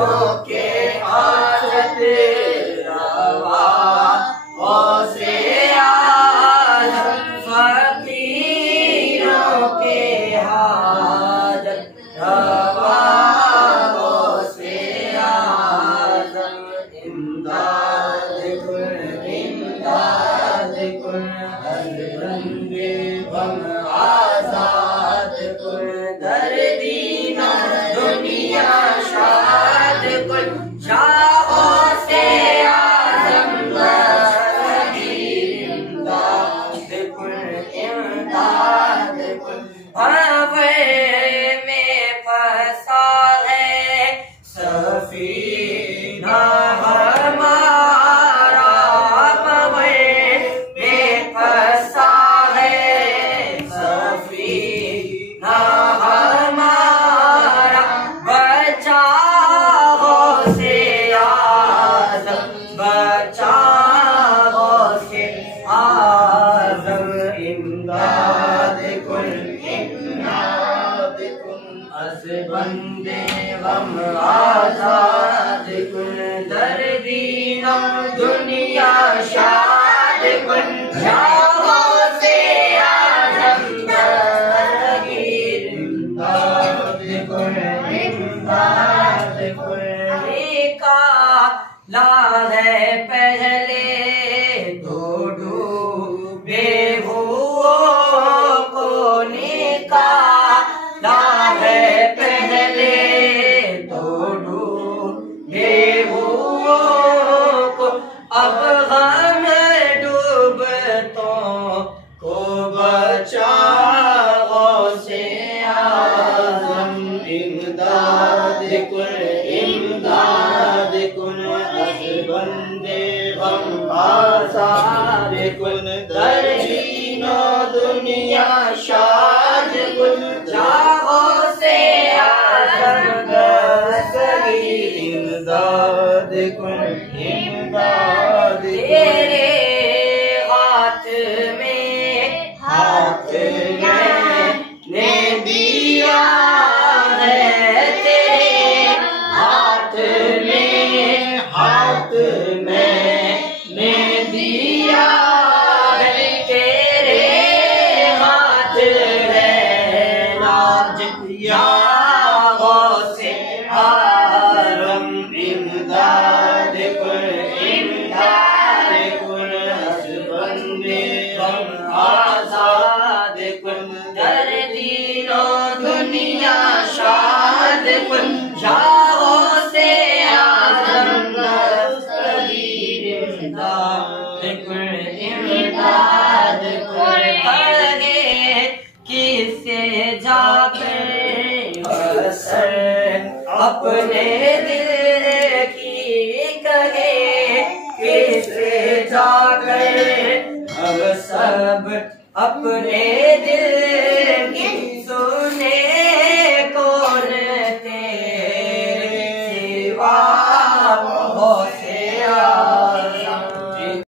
रोके हाजत रवा गौसे आजम फकीरों के हाजत रवा गौसे आजम इमदाद कुल हर रंगे बम आजाद कुल दर्दीना दुनिया शाद कुल शाहों से आजम इमदाद कुल हवे में फंसा है सफीना हमारा हवे में फंसा है सफीना हमारा बचाओ से आजम बचाओ से आजम इमदाद कुल अस बंदे गम आजाद कुल दर्दीना दुनिया शाद कुल शाहों से आजम इमदाद कुल निकाला है पहले तो डूबे हुओं को निकाला है पहले तो डूबे हुओं को अब हम डूबतों को बचाओ से आजम इमदाद कुल अस बंदे गम आजाद कुल दर्दीना दुनिया शाद कुल शाहों से आजम दस्तगीर इमदाद कुल तेरे हाथ ने दिया है तेरे हाथ में दिया है तेरे हाथ है नाज या गौसे आजम इमदाद कुल अस बंदे गम आजाद कुल दर्दीनो दुनिया शाद कुल शाहों से आजम दस्तगीर इमदाद कुल कहे किससे जाकर असर अपने दिल की कहे किससे जाकर हम सब अपने